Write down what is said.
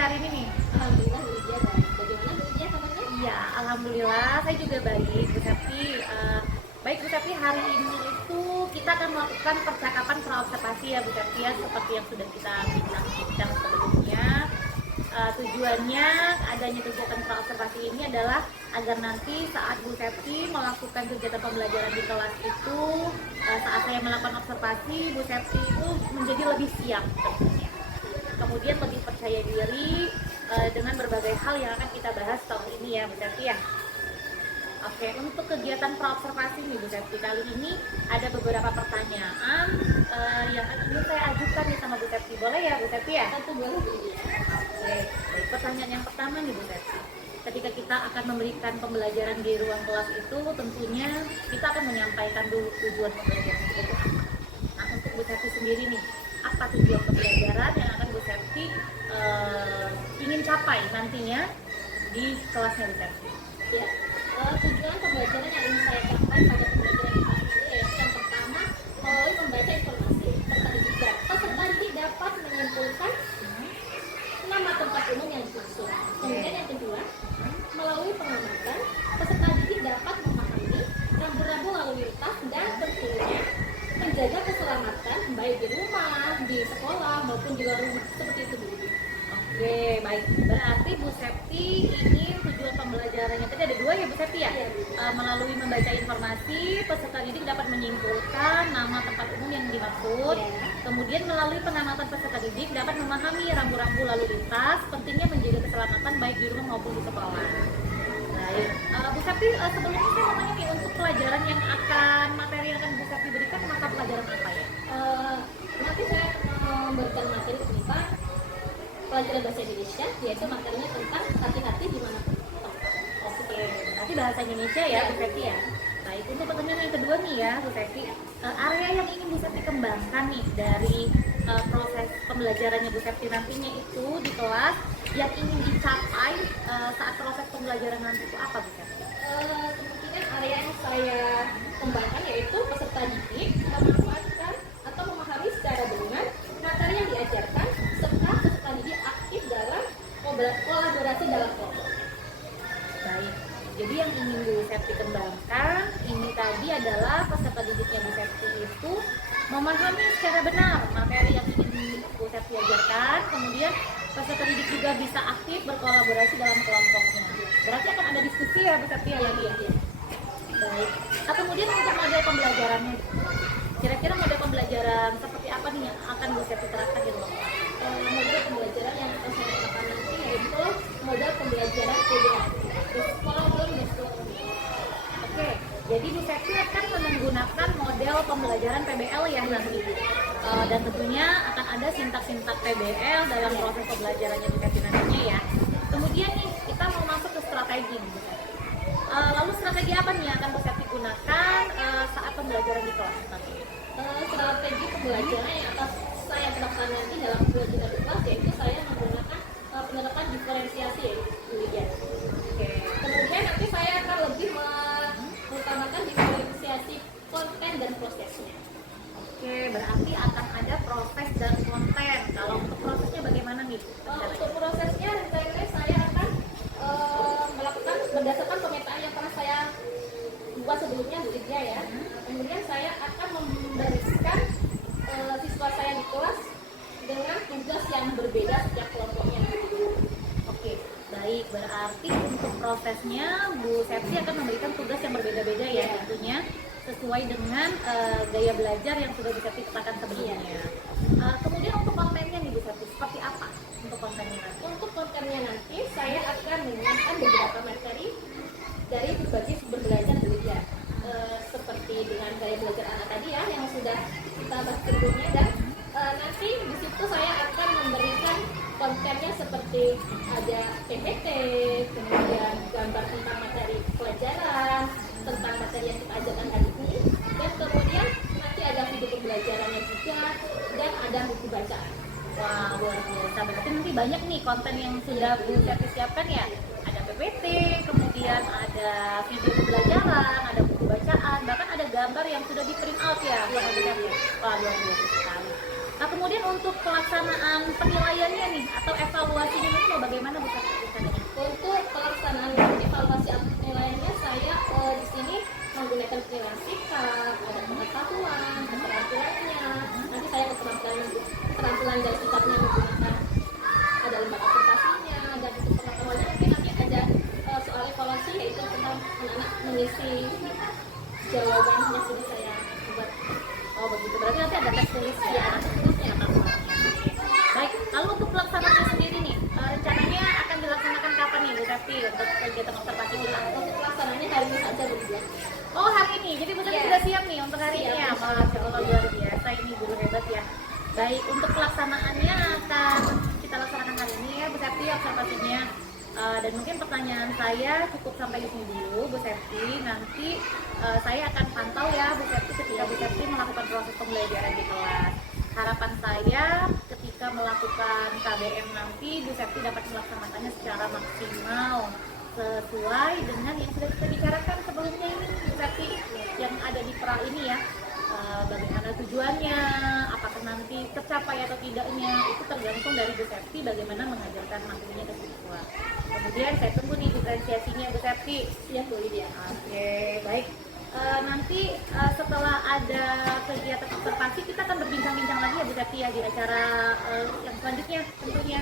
hari ini nih? Alhamdulillah Bu Lydia baik. Bagaimana Bu Lydia kabarnya? Iya, alhamdulillah saya juga baik, Bu Septi. Baik Bu Septi, hari ini itu kita akan melakukan percakapan praobservasi ya Bu Septi ya, seperti yang sudah kita bincang sebelumnya. Tujuannya adanya kegiatan praobservasi ini adalah agar nanti saat Bu Septi melakukan kegiatan pembelajaran di kelas itu, saat saya melakukan observasi, Bu Septi itu menjadi lebih siap tentunya. Kemudian lebih percaya diri dengan berbagai hal yang akan kita bahas tahun ini ya Bu Septi ya. Oke, untuk kegiatan praobservasi nih Bu Septi, kali ini ada beberapa pertanyaan yang ingin saya ajukan nih sama Bu Septi. Boleh ya Bu Septi ya? Satu boleh Bu Lydia. Oke, baik. Pertanyaan yang pertama nih Bu Septi. Ketika kita akan memberikan pembelajaran di ruang kelas itu, tentunya kita akan menyampaikan dulu tujuan pembelajaran itu apa. Nah, untuk Bu Septi sendiri nih, apa tujuan pembelajaran yang akan Bu Septi ingin capai nantinya di kelasnya Bu Septi? Ya, tujuan pembelajaran yang ingin saya capai pada pembelajaran di kelas ini yaitu yang pertama, melalui membaca informasi peserta didik dapat menyimpulkan nama tempat umum yang dimaksud. Kemudian yang kedua, melalui pengamatan peserta didik dapat memahami rambu-rambu lalu lintas dan tentunya menjaga keselamatan baik di rumah, di sekolah maupun di luar rumah, seperti itu Bu. Oke, baik. Berarti Bu Septi ingin tujuan pembelajarannya tadi ada dua ya Bu Septi ya? Iya, Bu. Melalui membaca informasi, peserta didik dapat menyimpulkan nama tempat umum yang dimaksud. Iya. Kemudian melalui pengamatan peserta didik dapat memahami rambu-rambu lalu lintas, pentingnya menjaga keselamatan baik di rumah maupun di sekolah. Baik. Bu Septi, sebelumnya saya mau tanya nih, untuk pelajaran yang akan materi yang akan Bu Septi berikan mata pelajaran apa ya? Nanti saya akan memberikan materi tentang pelajaran bahasa Indonesia, yaitu materinya tentang hati-hati dimanapun. Oke, berarti bahasa Indonesia ya Bu Septi ya. Baik, untuk pertanyaan yang kedua nih ya Bu Septi, area yang ingin Bu Septi kembangkan nih dari proses pembelajarannya Bu Septi nantinya itu di kelas, yang ingin dicapai saat proses pembelajaran nanti itu apa Bu Septi? Kemungkinan area yang saya kembangkan yaitu peserta didik memanfaatkan atau memahami secara benar materi yang diajarkan serta peserta didik aktif dalam kolaborasi dalam kelompok. Baik, jadi yang ingin Bu Septi kembangkan ini tadi adalah peserta didiknya Bu Septi itu memahami secara benar materi yang ingin Bu Septi ajarkan, kemudian peserta didik juga bisa aktif berkolaborasi dalam kelompoknya. Berarti akan ada diskusi ya Bu Septi ya lagi ya? Baik. Kemudian untuk model pembelajarannya, kira-kira model pembelajaran seperti apa nih yang akan Bu Septi terapkan di ruang kelas? Model pembelajaran yang akan saya terapkan nanti yaitu model pembelajaran PBL, Problem Solving. Oke, jadi Bu Septi akan menggunakan model pembelajaran PBL ya nanti. Dan tentunya akan ada sintak-sintak PBL dalam proses pembelajarannya Bu Septi nantinya ya. Kemudian nih kita mau masuk ke strategi nih, Bu Septi. Lalu strategi apa nih yang akan Bu Septi gunakan saat pembelajaran di kelas nanti? Strategi pembelajaran yang akan saya terapkan nanti dalam pembelajaran di kelas yaitu saya menggunakan penerapan diferensiasi Bu Lydia. Oke. Kemudian nanti saya akan lebih mengutamakan diferensiasi konten dan prosesnya. Oke, berarti akan ada proses dan konten. Kalau untuk prosesnya bagaimana nih? Untuk prosesnya rencananya saya akan melakukan berdasarkan pemetaan yang pernah saya buat sebelumnya Bu Lydia ya. Kemudian saya akan memberikan siswa saya di kelas dengan tugas yang berbeda setiap kelompoknya. Oke, baik. Berarti untuk prosesnya Bu Septi akan memberikan tugas yang berbeda-beda ya tentunya sesuai dengan gaya belajar yang sudah Bu Septi tetapkan sebelumnya. Kemudian untuk kontennya nih Bu Septi, seperti apa untuk kontennya nanti? Untuk kontennya nanti saya akan menyiapkan beberapa materi dari berbagai sumber belajar Bu Lydia. Seperti dengan gaya belajar anak tadi ya yang sudah kita bahas sebelumnya, dan nanti di situ saya akan memberikan kontennya seperti ada PPT, kemudian gambar tentang materi pelajaran, tentang materi yang kita ajarkan hari ini, dan kemudian nanti ada video pembelajarannya juga dan ada buku bacaan. Wah, luar biasa. Berarti nanti banyak nih konten yang sudah Bu Septi siapkan ya. Ada PPT, kemudian ada video pembelajaran, ada buku bacaan, bahkan ada gambar yang sudah di print out ya. Wah, luar biasa sekali. Nah, kemudian untuk pelaksanaan penilaiannya nih atau evaluasinya ini mau bagaimana Bu Septi rencananya? Untuk pelaksanaan evaluasi penilaiannya, saya di sini menggunakan penilaian sikap, ada pengetahuan, keterampilannya. Nanti saya keterampilan dan sikapnya menggunakan ada lembaga prestasinya, dan untuk pengetahuannya mungkin nanti ada soal evaluasi yaitu tentang anak-anak mengisi jawaban yang sudah saya buat. Oh begitu, berarti nanti ada tes tulis ya. Terusnya Oke. Baik, lalu untuk pelaksanaannya sendiri nih, rencananya akan dilaksanakan kapan nih Bu Septi untuk kegiatan observasi kita? untuk pelaksanaannya hari ini saja begitu. Oh hari ini, jadi Bu Septi Iya. sudah siap nih untuk hari ini ya? Siap. Masya Allah luar biasa, ini guru hebat ya. Baik, untuk pelaksanaannya akan kita laksanakan hari ini ya Bu Septi observasinya. Dan mungkin pertanyaan saya cukup sampai di sini dulu Bu Septi. Nanti saya akan pantau ya Bu Septi ketika Bu Septi melakukan proses pembelajaran di kelas. Harapan saya ketika melakukan KBM nanti Bu Septi dapat melaksanakannya secara maksimal sesuai dengan yang sudah kita bicarakan sebelumnya ini Bu Septi yang ada di pra ini ya. Bagaimana tujuannya, apakah nanti tercapai atau tidaknya, itu tergantung dari Bu Septi bagaimana mengajarkan materinya ke siswa. Kemudian saya tunggu nih diferensiasinya Bu Septi. Siap Bu Lydia. Oke, baik. Nanti setelah ada kegiatan observasi kita akan berbincang-bincang lagi ya Bu Septi ya di acara yang selanjutnya tentunya.